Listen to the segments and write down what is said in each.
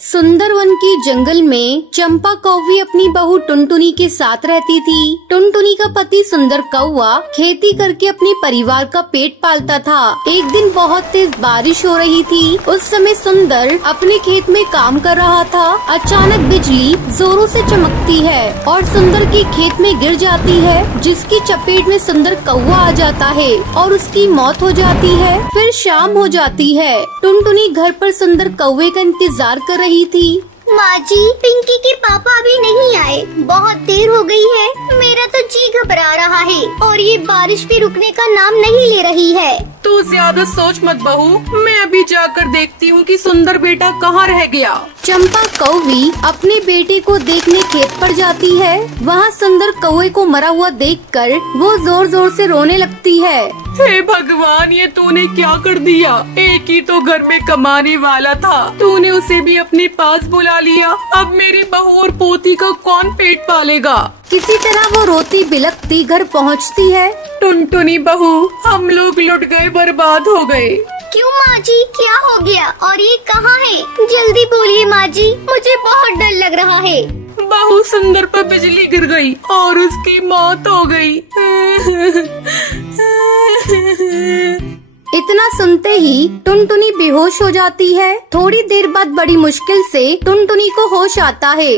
सुंदरवन के जंगल में चंपा कौवी अपनी बहू टुनटुनी के साथ रहती थी। टुनटुनी का पति सुंदर कौवा खेती करके अपने परिवार का पेट पालता था। एक दिन बहुत तेज बारिश हो रही थी। उस समय सुंदर अपने खेत में काम कर रहा था। अचानक बिजली जोरों से चमकती है और सुंदर के खेत में गिर जाती है, जिसकी चपेट में सुंदर कौवा आ जाता है और उसकी मौत हो जाती है। फिर शाम हो जाती है। टुनटुनी घर पर सुंदर कौवे का इंतजार कर रही थी। माँ जी, पिंकी के पापा अभी नहीं आए, बहुत देर हो गई है। मेरा तो जी घबरा रहा है और ये बारिश भी रुकने का नाम नहीं ले रही है। तू ज्यादा सोच मत बहू, मैं अभी जाकर देखती हूँ कि सुंदर बेटा कहाँ रह गया। चंपा कौवी अपने बेटे को देखने खेत पर जाती है। वहाँ सुंदर कौवे को मरा हुआ देखकर वो जोर जोर से रोने लगती है। हे भगवान, ये तूने क्या कर दिया। एक ही तो घर में कमाने वाला था, तूने उसे भी अपने पास बुला लिया। अब मेरी बहू और पोती का कौन पेट पालेगा। किसी तरह वो रोती बिलखती घर पहुँचती है। टुनटुनी बहू, हम लोग लुट गए, बर्बाद हो गए। क्यों माँ जी, क्या हो गया और ये कहाँ है? जल्दी बोलिए माँ जी, मुझे बहुत डर लग रहा है। बहू, सुंदर पर बिजली गिर गई और उसकी मौत हो गई। इतना सुनते ही टुनटुनी बेहोश हो जाती है। थोड़ी देर बाद बड़ी मुश्किल से टुनटुनी को होश आता है।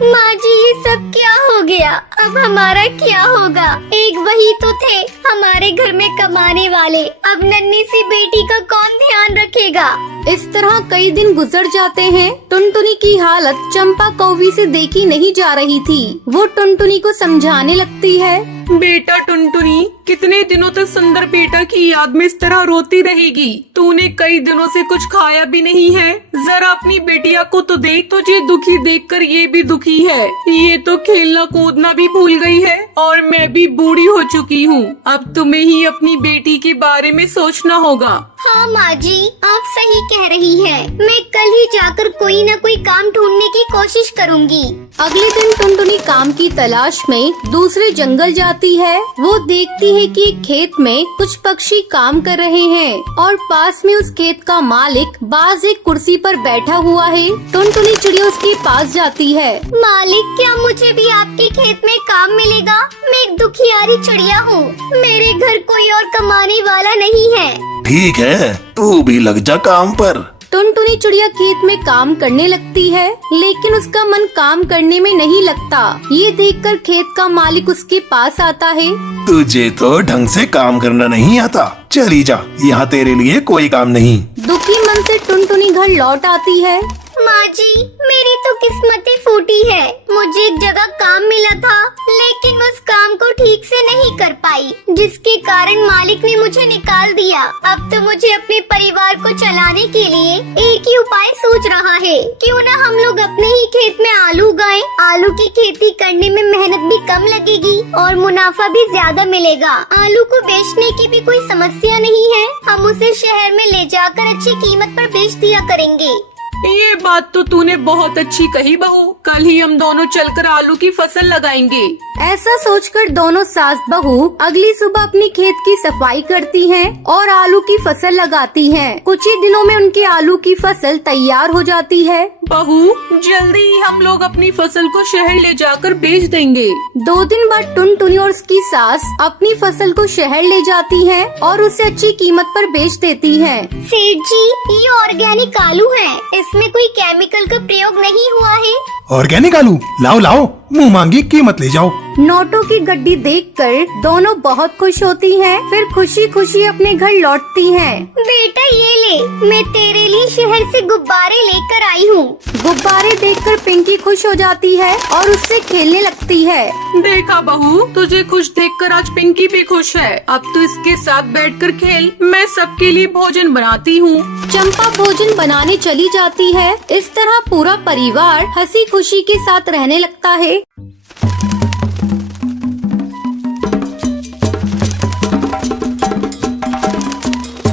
माँ जी, ये सब क्या हो गया? अब हमारा क्या होगा? एक वही तो थे हमारे घर में कमाने वाले, अब नन्ही सी बेटी का कौन ध्यान रखेगा? इस तरह कई दिन गुजर जाते हैं। टुनटुनी की हालत चंपा कौवी से देखी नहीं जा रही थी। वो टुनटुनी को समझाने लगती है। बेटा टुनटुनी, कितने दिनों तक सुंदर बेटा की याद में इस तरह रोती रहेगी? तूने कई दिनों से कुछ खाया भी नहीं है। जरा अपनी बेटिया को तो देख, तुझे दुखी देखकर ये भी दुखी है। ये तो खेलना कूदना भी भूल गई है और मैं भी बूढ़ी हो चुकी हूँ। अब तुम्हें ही अपनी बेटी के बारे में सोचना होगा। हाँ माँ जी, आप सही कह रही है। मैं कल ही जाकर कोई न कोई काम ढूंढने की कोशिश करूँगी। अगले दिन टुनटुनी काम की तलाश में दूसरे जंगल जाती है। वो देखती है कि एक खेत में कुछ पक्षी काम कर रहे हैं और पास में उस खेत का मालिक बाज एक कुर्सी पर बैठा हुआ है। टुनटुनी चिड़िया उसके पास जाती है। मालिक, क्या मुझे भी आपके खेत में काम मिलेगा? मैं एक दुखियारी चिड़िया हूँ, मेरे घर कोई और कमाने वाला नहीं है। ठीक है, तू भी लग जा काम पर। टुनटुनी चिड़िया खेत में काम करने लगती है, लेकिन उसका मन काम करने में नहीं लगता। ये देखकर खेत का मालिक उसके पास आता है। तुझे तो ढंग से काम करना नहीं आता, चली जा, यहाँ तेरे लिए कोई काम नहीं। दुखी मन से टुनटुनी घर लौट आती है। माँ जी, मेरी तो किस्मत ही फूटी है। मुझे एक जगह काम मिला था, लेकिन उस काम को ठीक से नहीं कर पाई, जिसके कारण मालिक ने मुझे निकाल दिया। अब तो मुझे अपने परिवार को चलाने के लिए एक ही उपाय सूझ रहा है। क्यों न हम लोग अपने ही खेत में आलू उगाएं? आलू की खेती करने में मेहनत भी कम लगेगी और मुनाफा भी ज्यादा मिलेगा। आलू को बेचने की भी कोई समस्या नहीं है। हम उसे शहर में ले जाकर अच्छी कीमत पर बेच दिया करेंगे। ये बात तो तूने बहुत अच्छी कही बहू। कल ही हम दोनों चलकर आलू की फसल लगाएंगे। ऐसा सोचकर दोनों सास बहू अगली सुबह अपनी खेत की सफाई करती हैं और आलू की फसल लगाती हैं। कुछ ही दिनों में उनकी आलू की फसल तैयार हो जाती है। बहू, जल्दी ही हम लोग अपनी फसल को शहर ले जाकर बेच देंगे। 2 दिन बाद टुनटुनी और उसकी सास अपनी फसल को शहर ले जाती हैं और उसे अच्छी कीमत पर बेच देती हैं। सेठ जी, ये ऑर्गेनिक आलू है, इसमें कोई केमिकल का प्रयोग नहीं हुआ है। ऑर्गेनिक आलू लाओ लाओ, मुँह मांगी कीमत ले जाओ। नोटों की गड्डी देखकर दोनों बहुत खुश होती हैं। फिर खुशी खुशी अपने घर लौटती हैं। बेटा ये ले, मैं तेरे लिए शहर से गुब्बारे लेकर आई हूँ। गुब्बारे देखकर पिंकी खुश हो जाती है और उससे खेलने लगती है। देखा बहू, तुझे खुश देखकर आज पिंकी भी खुश है। अब तो इसके साथ बैठकर खेल, मैं सबके लिए भोजन बनाती हूँ। चंपा भोजन बनाने चली जाती है। इस तरह पूरा परिवार हंसी खुशी के साथ रहने लगता है।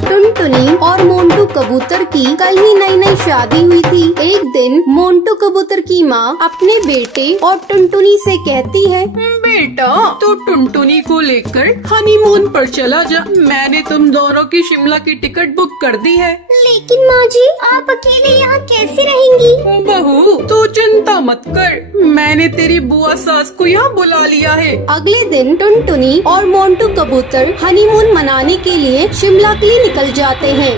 टुनटुनी और मोंटू कबूतर की कल ही नई नई शादी हुई थी। एक दिन मोंटू कबूतर की माँ अपने बेटे और टुनटुनी से कहती है, बेटा तो टुनटुनी को लेकर हनीमून पर चला जा। मैंने तुम दोनों की शिमला की टिकट बुक कर दी है। लेकिन माँ जी, आप अकेले यहाँ कैसे रहेंगी? बहू तू चिंता मत कर, मैंने तेरी बुआ सास को यहाँ बुला लिया है। अगले दिन टुनटुनी और मोंटू कबूतर हनीमून मनाने के लिए शिमला के लिए निकल जाते हैं।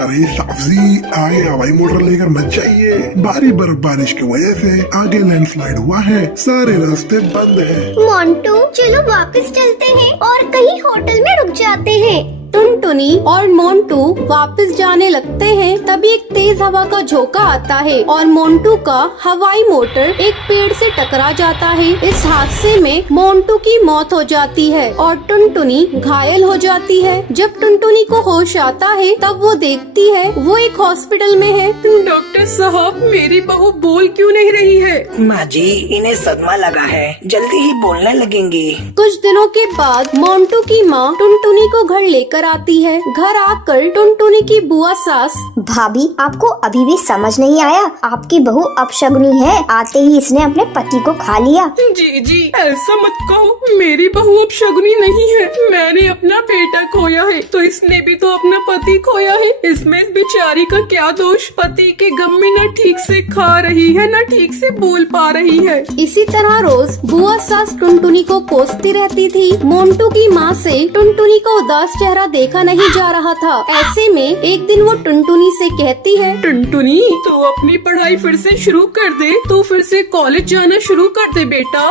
अरे साफजी, आगे हवाई मोटर लेकर मत जाइए। भारी बर्फबारिश की वजह से आगे लैंडस्लाइड हुआ है, सारे रास्ते बंद हैं। मोंटू, चलो वापस चलते हैं और कहीं होटल में रुक जाते हैं। टुनटुनी और मोंटू वापस जाने लगते हैं, तभी एक तेज हवा का झोंका आता है और मोंटू का हवाई मोटर एक पेड़ से टकरा जाता है। इस हादसे में मोंटू की मौत हो जाती है और टुनटुनी घायल हो जाती है। जब टुनटुनी को होश आता है तब वो देखती है वो एक हॉस्पिटल में है। डॉक्टर साहब, मेरी बहू बोल क्यों नहीं रही है? माँ जी, इन्हें सदमा लगा है, जल्दी ही बोलने लगेंगी। कुछ दिनों के बाद मोंटू की माँ टुनटुनी को घर लेकर आती है। घर आकर टुनटुनी की बुआ सास, भाभी, आपको अभी भी समझ नहीं आया? आपकी बहू अपशगुनी है, आते ही इसने अपने पति को खा लिया। जी जी, ऐसा मत कहो, मेरी बहू अब शगुनी नहीं है। मैंने अपना बेटा खोया है तो इसने भी तो अपना पति खोया है। इसमें इस बेचारी का क्या दोष? पति के गम में न ठीक से खा रही है न ठीक से बोल पा रही है। इसी तरह रोज बुआ सास टुनटुनी को कोसती रहती थी। मोंटू की माँ से टुनटुनी का उदास चेहरा देखा नहीं जा रहा था। ऐसे में एक दिन वो टुनटुनी से कहती है, टुनटुनी, तू अपनी पढ़ाई फिर से शुरू कर दे, तू फिर से कॉलेज जाना शुरू कर दे बेटा।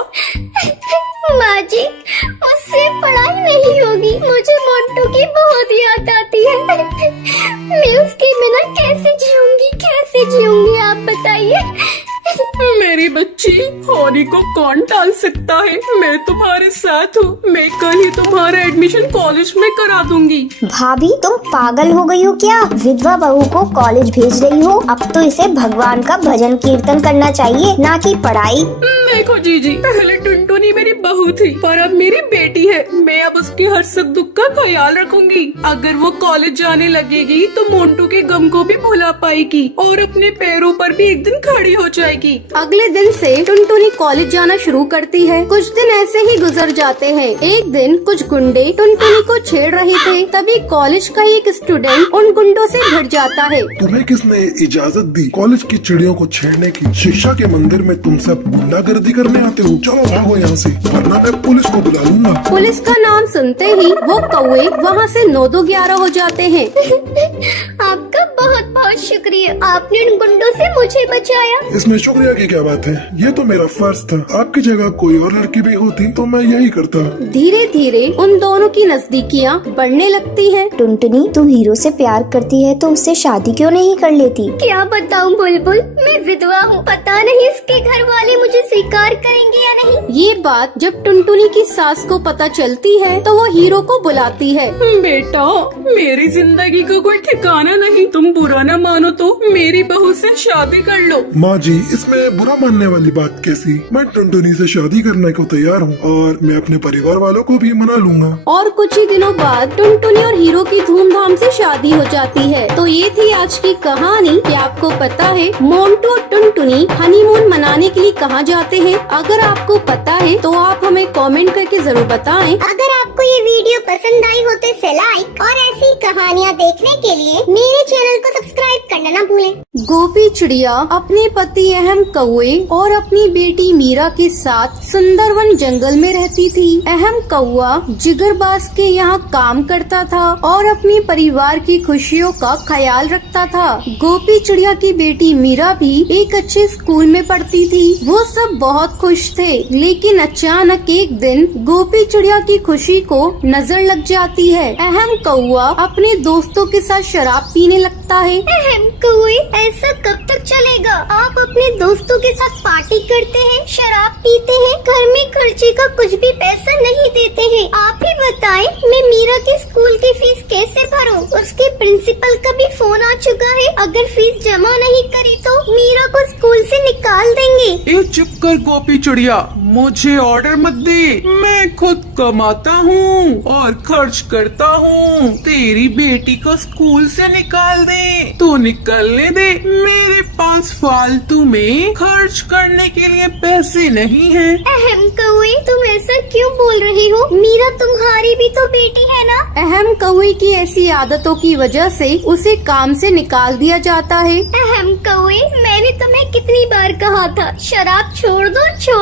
माँ जी, मुझसे पढ़ाई नहीं होगी, मुझे मोंटू की बहुत याद आती है। मैं उसके बिना कैसे जीऊंगी आप बताइए। मेरी बच्ची, होनी को कौन टाल सकता है? मैं तुम्हारे साथ हूँ। मैं कल ही तुम्हारा एडमिशन कॉलेज में करा दूंगी। भाभी, तुम पागल हो गई हो क्या? विधवा बहू को कॉलेज भेज रही हो? अब तो इसे भगवान का भजन कीर्तन करना चाहिए, ना कि पढ़ाई। देखो जीजी, पहले टुनटुनी मेरी बहू थी पर अब मेरी बेटी है। मैं अब उसके हर सुख दुख का ख्याल रखूंगी। अगर वो कॉलेज जाने लगेगी तो मोंटू के गम को भी भुला पाएगी और अपने पैरों पर भी एक दिन खड़ी हो जाएगी। अगले दिन से टुनटुनी कॉलेज जाना शुरू करती है। कुछ दिन ऐसे ही गुजर जाते हैं। एक दिन कुछ गुंडे टुनटुनी को छेड़ रहे थे, तभी कॉलेज का एक स्टूडेंट उन गुंडों से भिड़ जाता है। तुम्हें किसने इजाजत दी कॉलेज की चिड़ियों को छेड़ने की? शिक्षा के मंदिर में तुम सब गुंडागर्दी करने आते हो? चलो भागो यहाँ से, वरना मैं पुलिस को बुला लूंगा। पुलिस का नाम सुनते ही वो कौवे वहाँ से 9-2-11 हो जाते हैं। आपका बहुत बहुत शुक्रिया, आपने उन गुंडों से मुझे बचाया। इसमें शुक्रिया की क्या बात है? ये तो मेरा फर्ज था। आपकी जगह कोई और लड़की भी होती तो मैं यही करता। धीरे धीरे उन दोनों की नजदीकियाँ बढ़ने लगती हैं। टुनटुनी, तू हीरो से प्यार करती है तो उससे शादी क्यों नहीं कर लेती? क्या बताऊं बुलबुल, मैं विधवा हूँ, पता नहीं इसके घर वाले मुझे स्वीकार करेंगे या नहीं। ये बात जब टुनटुनी की सास को पता चलती है तो वो हीरो को बुलाती है। बेटा, मेरी जिंदगी का कोई ठिकाना नहीं। तुम बुरा न मानो तो मेरी बहू से शादी कर लो। माँ जी, इसमें बुरा मानने वाली बात कैसी? मैं टुनटुनी से शादी करने को तैयार हूँ और मैं अपने परिवार वालों को भी मना लूंगा। और कुछ ही दिनों बाद टुनटुनी और हीरो की धूमधाम से शादी हो जाती है। तो ये थी आज की कहानी। क्या आपको पता है मोंटू और टुनटुनी हनीमून मनाने के लिए कहाँ जाते हैं? अगर आपको पता है तो आप हमें कमेंट करके जरूर बताएं। अगर आपको ये वीडियो पसंद आई हो तो इसे लाइक और ऐसी कहानियाँ देखने के लिए मेरे चैनल को सब्सक्राइब करना ना भूलें। गोपी चिड़िया अपने पति अहम कौवे और अपनी बेटी मीरा के साथ सुंदरवन जंगल में रहती थी। अहम कौवा जिगरबाज के यहाँ काम करता था और अपने परिवार की खुशियों का ख्याल रखता था। गोपी चिड़िया की बेटी मीरा भी एक अच्छे स्कूल में पढ़ती थी। वो सब बहुत खुश थे, लेकिन अचानक एक दिन गोपी चिड़िया की खुशी को नजर लग जाती है। अहम कौवा अपने दोस्तों के साथ शराब पीने लगता है। अहम कौवे, ऐसा कब तक चलेगा? आप अपने दोस्तों के साथ पार्टी करते हैं, शराब पीते हैं, घर में खर्चे का कुछ भी पैसा नहीं देते हैं। आप ही बताएं, मैं मीरा की स्कूल की फीस कैसे भरूं? उसके प्रिंसिपल का भी फोन आ चुका है। अगर फीस जमा नहीं करी तो मीरा को स्कूल से निकाल देंगे। ए चुप कर गोपी चिड़िया, मुझे ऑर्डर मत दे। मैं खुद कमाता हूँ और खर्च करता हूँ। तेरी बेटी को स्कूल से निकाल दे तो निकलने दे। मेरे पास फालतू में खर्च करने के लिए पैसे नहीं हैं। अहम कौवे, तुम ऐसा क्यों बोल रही हो? मीरा तुम्हारी भी तो बेटी है ना? अहम कौवे की ऐसी आदतों की वजह से उसे काम से निकाल दिया जाता है। अहम कौवे, मैंने तुम्हें कितनी बार कहा था शराब छोड़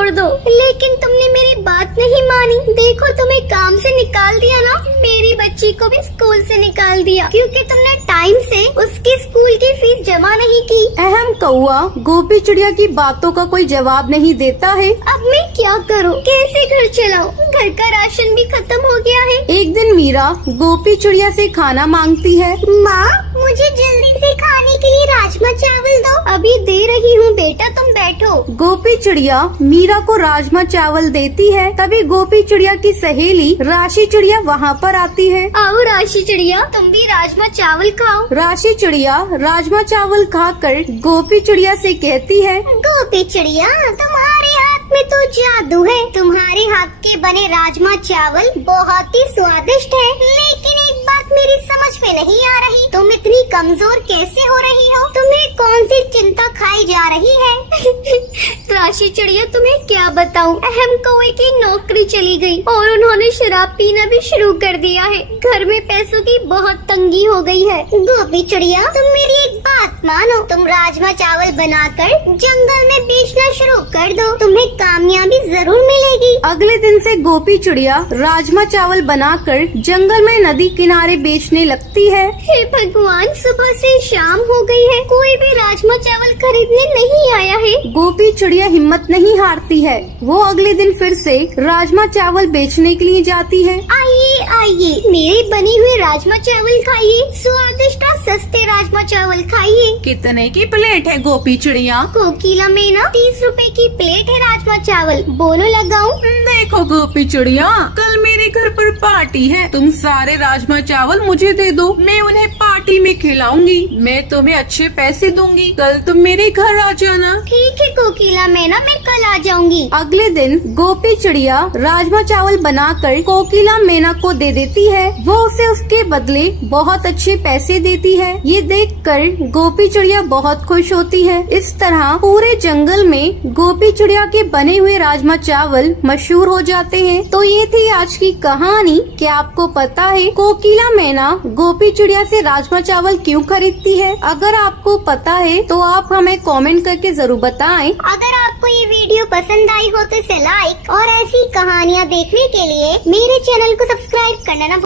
दो, लेकिन तुमने मेरी बात नहीं मानी। देखो तुम्हें काम से निकाल दिया ना, मेरी बच्ची को भी स्कूल से निकाल दिया क्योंकि तुमने टाइम से उसकी स्कूल की फीस जमा नहीं की। अहम कौवा गोपी चिड़िया की बातों का कोई जवाब नहीं देता है। अब मैं क्या करूं? कैसे घर चलाऊं? घर का राशन भी खत्म हो गया है। एक दिन मीरा गोपी चिड़िया से खाना मांगती है। माँ, मुझे जल्दी से खाने के लिए राजमा चावल दो। अभी दे रही हूँ बेटा, तुम बैठो। गोपी चिड़िया मीरा को राजमा चावल देती है। तभी गोपी चिड़िया की सहेली राशि चिड़िया वहाँ पर आती है। आओ राशि चिड़िया, तुम भी राजमा चावल खाओ। राशि चिड़िया राजमा चावल खाकर गोपी चिड़िया से कहती है, गोपी चिड़िया, तुम्हारे हाथ में तो जादू है। तुम्हारे हाथ के बने राजमा चावल बहुत ही स्वादिष्ट है। लेकिन एक बात मेरी समझ में नहीं आ रही, तुम इतनी कमजोर कैसे हो रही हो? तुम्हें कौन सी चिंता खाई जा रही है? राशि चिड़िया, तुम्हें क्या बताऊं, अहम कौवे की नौकरी चली गई और उन्होंने शराब पीना भी शुरू कर दिया है। घर में पैसों की बहुत तंगी हो गई है। गोपी चिड़िया, तुम मेरी एक बात मानो, तुम राजमा चावल बनाकर जंगल में बेचना शुरू कर दो, तुम्हें कामयाबी जरूर मिलेगी। अगले दिन से गोपी चिड़िया राजमा चावल बनाकर जंगल में नदी किनारे बेचने लगती है। हे भगवान, सुबह से शाम हो गई है, कोई भी राजमा चावल खरीदने नहीं आया है। गोपी चिड़िया हिम्मत नहीं हारती है। वो अगले दिन फिर से राजमा चावल बेचने के लिए जाती है। आइए, मेरे बने हुए राजमा चावल खाइए, स्वादिष्ट और सस्ते राजमा चावल खाइए। कितने की प्लेट है गोपी चिड़िया? कोकिला मैना, 30 रुपए की प्लेट है राजमा चावल, बोलो लगाऊं? देखो गोपी चिड़िया, कल मेरे घर पर पार्टी है, तुम सारे राजमा चावल मुझे दे दो, मैं उन्हें पार्टी में खिलाऊंगी। मैं तुम्हें अच्छे पैसे दूंगी, कल तुम मेरे घर आ जाना। ठीक है कोकिला मैना, मैं कल आ जाऊंगी। अगले दिन गोपी चिड़िया राजमा चावल बनाकर कोकिला मैना को दे देती है। वो उसे उसके बदले बहुत अच्छे पैसे देती है। ये देखकर गोपी चिड़िया बहुत खुश होती है। इस तरह पूरे जंगल में गोपी चिड़िया के बने हुए राजमा चावल मशहूर हो जाते हैं। तो ये थी आज की कहानी। क्या आपको पता है कोकिला मैना गोपी चिड़िया से राजमा चावल क्यों खरीदती है? अगर आपको पता है तो आप हमें कमेंट करके जरूर बताएं। अगर आपको ये वीडियो पसंद आई हो तो इसे लाइक और ऐसी कहानियाँ देखने के लिए मेरे चैनल को सब्सक्राइब करना ना